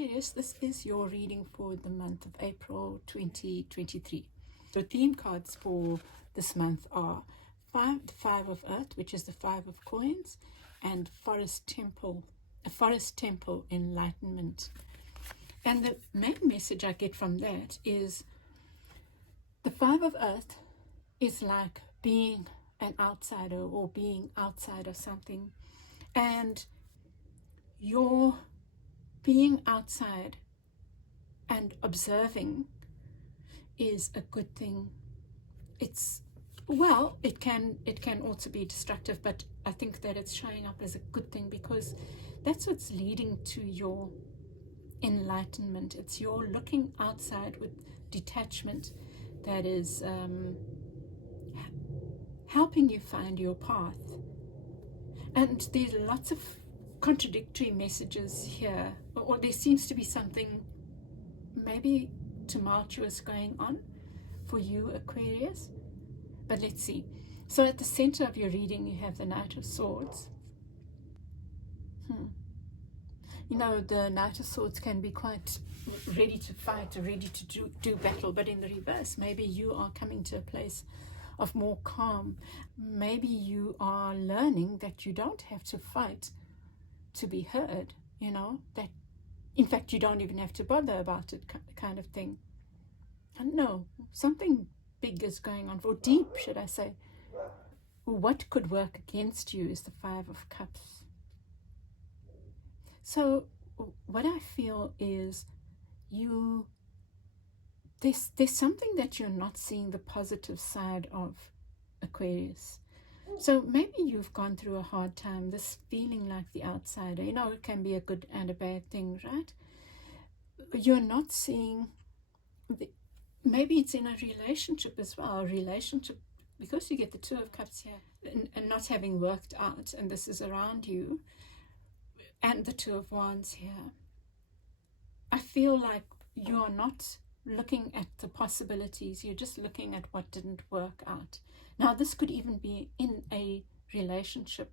Aquarius, this is your reading for the month of April 2023. The theme cards for this month are the Five of Earth, which is the Five of Coins, and Forest Temple Enlightenment. And the main message I get from that is the Five of Earth is like being an outsider or being outside of something, and your being outside and observing is a good thing. It can also be destructive, but I think that it's showing up as a good thing because that's what's leading to your enlightenment. It's your looking outside with detachment that is helping you find your path. And there's lots of contradictory messages here, or there seems to be something maybe tumultuous going on for you, Aquarius. But let's see. So at the center of your reading you have the Knight of Swords. You know, the Knight of Swords can be quite ready to fight, ready to do battle, but in the reverse, maybe you are coming to a place of more calm. Maybe you are learning that you don't have to fight to be heard, you know, that in fact you don't even have to bother about it, kind of thing. I don't know, something big is going on, or deep, should I say. What could work against you is the Five of Cups. So what I feel is there's something that you're not seeing the positive side of, Aquarius. So maybe you've gone through a hard time, this feeling like the outsider. You know, it can be a good and a bad thing, right? You're not seeing, maybe it's in a relationship as well, because you get the Two of Cups here, and not having worked out, and this is around you, and the Two of Wands here. I feel like you are not looking at the possibilities, you're just looking at what didn't work out. Now, this could even be in a relationship,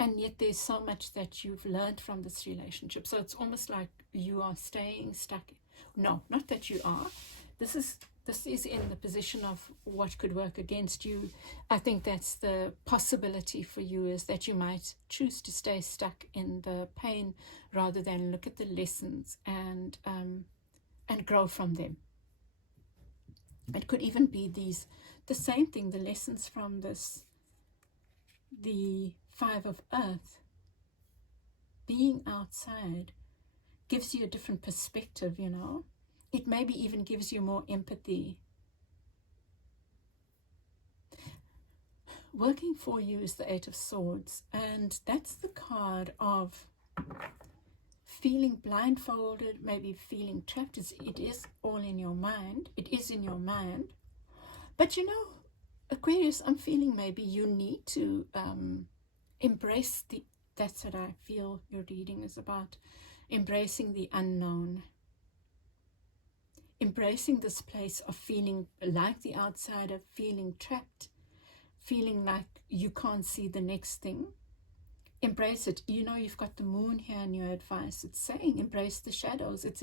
and yet there's so much that you've learned from this relationship. So it's almost like you are staying stuck. No, not that you are. This is in the position of what could work against you. I think that's the possibility for you, is that you might choose to stay stuck in the pain rather than look at the lessons and grow from them. It could even be the same thing, the lessons from the Five of Earth. Being outside gives you a different perspective, you know. It maybe even gives you more empathy. Working for you is the Eight of Swords, and that's the card of feeling blindfolded, maybe feeling trapped. It is all in your mind. It is in your mind. But you know, Aquarius, I'm feeling maybe you need to embrace that's what I feel your reading is about. Embracing the unknown. Embracing this place of feeling like the outsider, feeling trapped, feeling like you can't see the next thing. Embrace it. You know, you've got the moon here in your advice. It's saying embrace the shadows. It's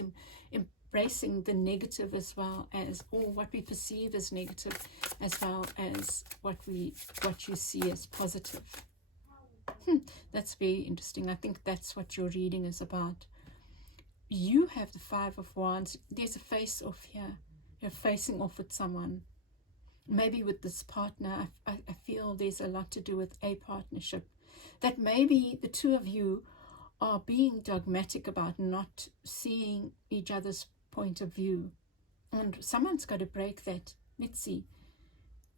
embracing the negative as well as, or what we perceive as negative, as well as what you see as positive. That's very interesting. I think that's what your reading is about. You have the Five of Wands. There's a face off here. You're facing off with someone. Maybe with this partner. I feel there's a lot to do with a partnership. That maybe the two of you are being dogmatic about not seeing each other's point of view. And someone's got to break that. Let's see.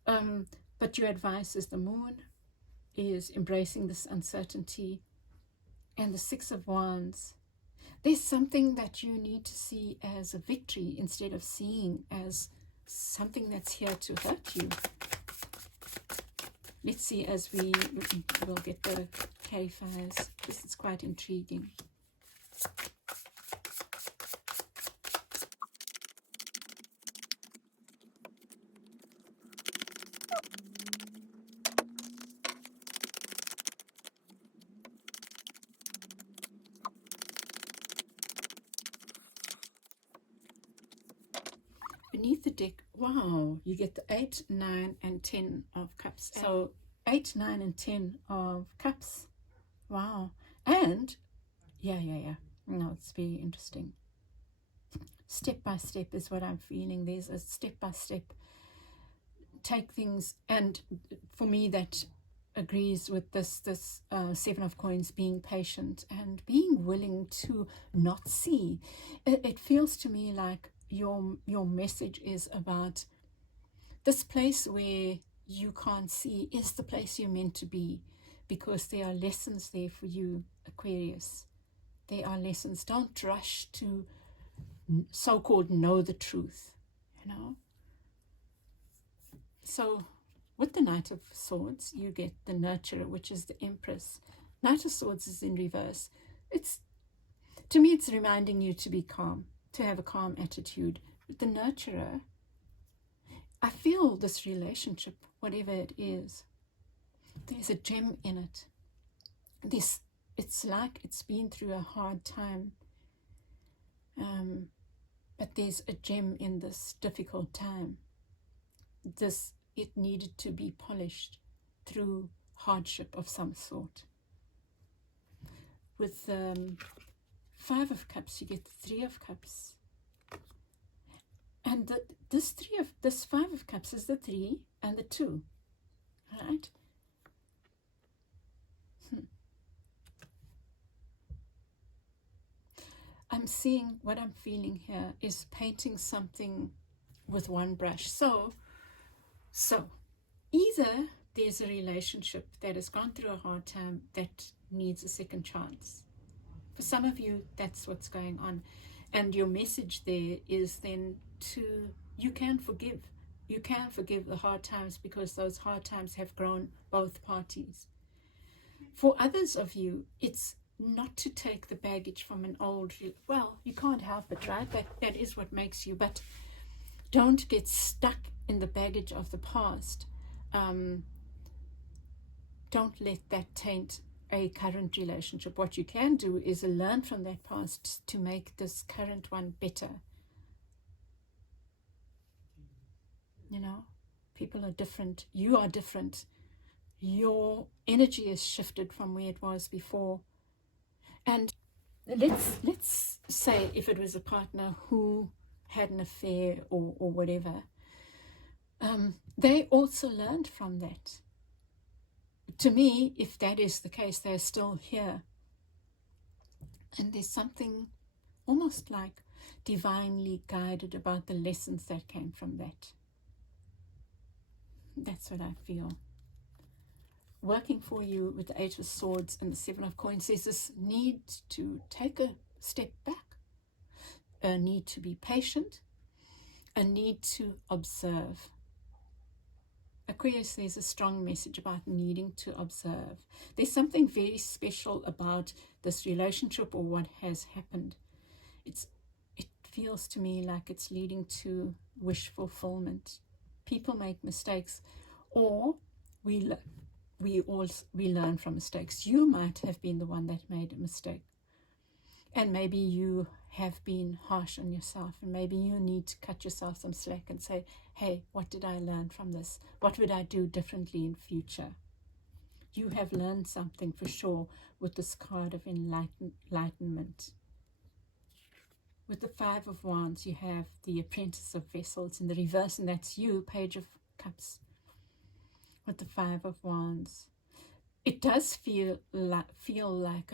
But your advice is the moon is embracing this uncertainty. And the Six of Wands. There's something that you need to see as a victory instead of seeing as something that's here to hurt you. Let's see as we will get the clarifiers. This is quite intriguing. beneath the deck, wow, you get the 8, 9, and 10 of cups. So 8, 9, and 10 of cups. Wow. And yeah. No, it's very interesting. Step by step is what I'm feeling. There's a step by step. Take things, and for me that agrees with this 7 of coins, being patient and being willing to not see. It feels to me like your message is about this place where you can't see is the place you're meant to be, because there are lessons there for you, Aquarius. There are lessons. Don't rush to so-called know the truth, you know. So with the Knight of Swords, you get the Nurturer, which is the Empress. Knight of Swords is in reverse. To me, it's reminding you to be calm, to have a calm attitude. With the Nurturer, I feel this relationship, whatever it is, there's a gem in it. It's like it's been through a hard time, but there's a gem in this difficult time. It needed to be polished through hardship of some sort. With 5 of Cups, you get the 3 of Cups. And this 5 of Cups is the 3 and the 2. Right? I'm seeing, what I'm feeling here is painting something with one brush. So either there's a relationship that has gone through a hard time that needs a second chance. For some of you, that's what's going on. And your message there is then you can forgive. You can forgive the hard times, because those hard times have grown both parties. For others of you, it's not to take the baggage from an old, well, you can't help it, right? That is what makes you, but don't get stuck in the baggage of the past. Don't let that taint a current relationship. What you can do is learn from that past to make this current one better. You know, people are different. You are different. Your energy is shifted from where it was before. And let's say if it was a partner who had an affair or whatever, they also learned from that. To me, if that is the case, they're still here. And there's something almost like divinely guided about the lessons that came from that. That's what I feel. Working for you with the 8 of Swords and the 7 of Coins, there's this need to take a step back, a need to be patient, a need to observe. Aquarius, there's a strong message about needing to observe. There's something very special about this relationship or what has happened. It feels to me like it's leading to wish fulfillment. People make mistakes, or we learn from mistakes. You might have been the one that made a mistake, and maybe you have been harsh on yourself, and maybe you need to cut yourself some slack and say, hey, what did I learn from this? What would I do differently in future? You have learned something for sure with this card of enlightenment. With the 5 of Wands, you have the Apprentice of Vessels in the reverse, and that's you, Page of Cups. With the 5 of Wands, it does feel like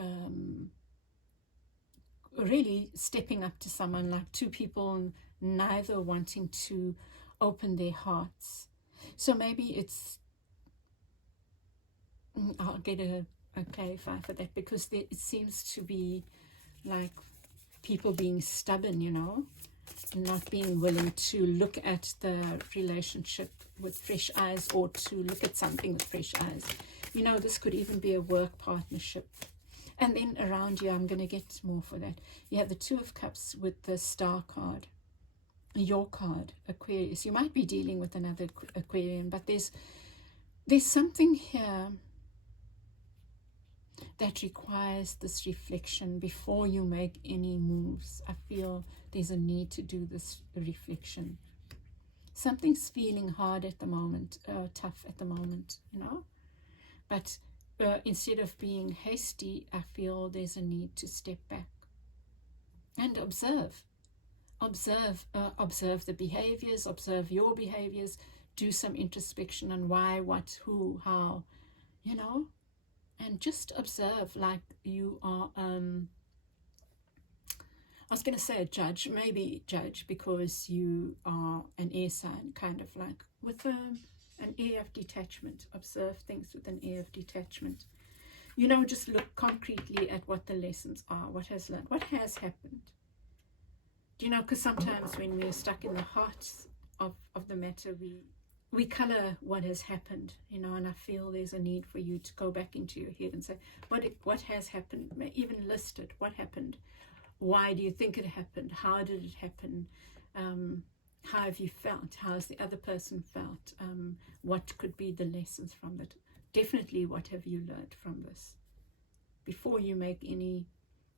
really stepping up to someone, like two people neither wanting to open their hearts. So maybe it's, I'll get a clarifier for that, because it seems to be like people being stubborn, you know, not being willing to look at the relationship with fresh eyes, or to look at something with fresh eyes. You know, this could even be a work partnership. And then around you, I'm going to get more for that. You have the 2 of Cups with the Star card. Your card, Aquarius. You might be dealing with another Aquarian, but there's something here that requires this reflection before you make any moves. I feel there's a need to do this reflection. Something's feeling hard at the moment, tough at the moment, you know. But instead of being hasty, I feel there's a need to step back and observe. Observe the behaviors, observe your behaviors, do some introspection on why, what, who, how, you know, and just observe like you are, I was going to say a judge, maybe judge, because you are an air sign, kind of like with an air of detachment. Observe things with an air of detachment. You know, just look concretely at what the lessons are, what has learned, what has happened. Do you know, because sometimes when we're stuck in the heart of the matter, we color what has happened, you know, and I feel there's a need for you to go back into your head and say, what has happened? Even list it. What happened? Why do you think it happened? How did it happen? How have you felt? How has the other person felt? What could be the lessons from that? Definitely, what have you learned from this before you make any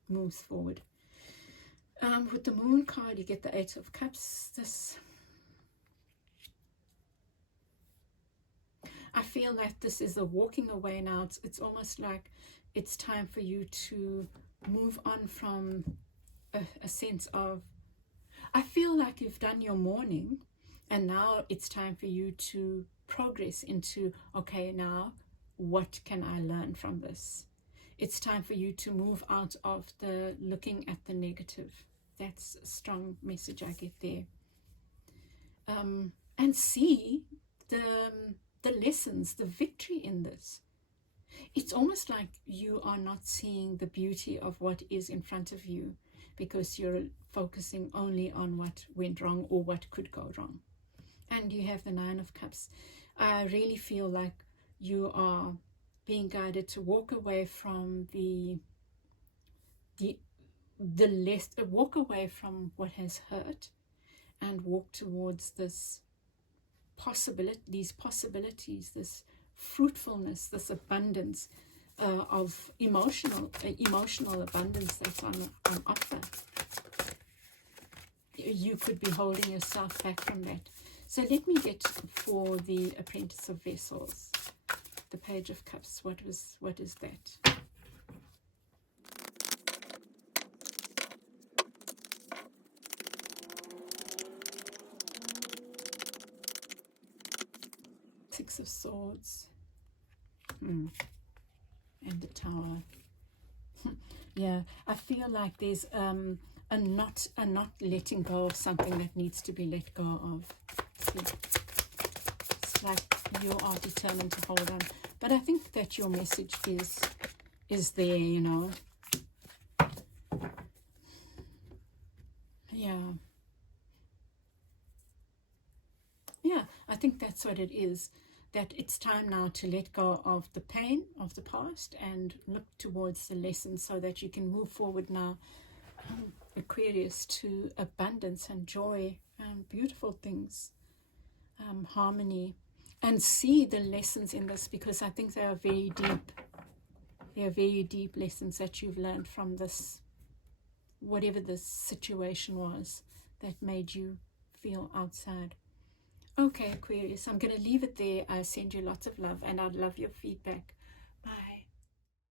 moves forward? With the Moon card, you get the Eight of Cups. I feel that this is a walking away now. It's almost like it's time for you to move on from a sense of, I feel like you've done your mourning and now it's time for you to progress into, okay, now what can I learn from this? It's time for you to move out of the looking at the negative. That's a strong message I get there. And see the lessons, the victory in this. It's almost like you are not seeing the beauty of what is in front of you because you're focusing only on what went wrong or what could go wrong. And you have the Nine of Cups. I really feel like you are being guided to walk away from walk away from what has hurt and walk towards this these possibilities, this fruitfulness, this abundance of emotional abundance that's on offer. You could be holding yourself back from that. So let me get for the Apprentice of Vessels, the Page of Cups. What is that? Six of Swords. And the Tower. Yeah, I feel like there's a not letting go of something that needs to be let go of. See? It's like you are determined to hold on. But I think that your message is there, you know. Yeah, I think that's what it is. That it's time now to let go of the pain of the past and look towards the lessons so that you can move forward now, Aquarius, to abundance and joy and beautiful things, harmony, and see the lessons in this, because I think they are very deep. They are very deep lessons that you've learned from this, whatever this situation was that made you feel outside. Okay, Aquarius, I'm going to leave it there. I send you lots of love and I'd love your feedback